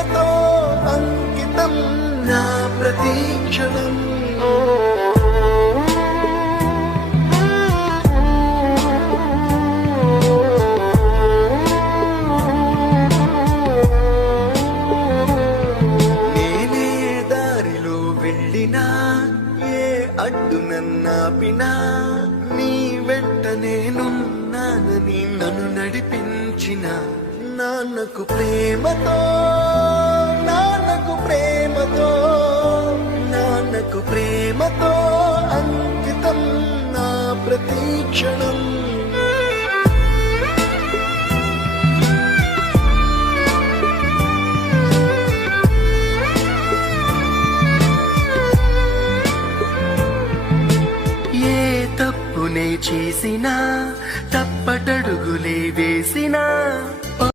ప్రేమతో అంకితం నా ప్రతి క్షణం. నేనే దారిలో వెళ్ళినా, ఏ అడ్డు నన్నాపినా, నీ వెంట నేనున్నానని నన్ను నడిపించిన నాన్నకు ప్రేమతో, నాన్నకు ప్రేమతో, నాన్నకు ప్రేమతో అంకితం నా ప్రతి క్షణం. ఏ తప్పునే చేసినా, తప్పటడుగులే వేసినా,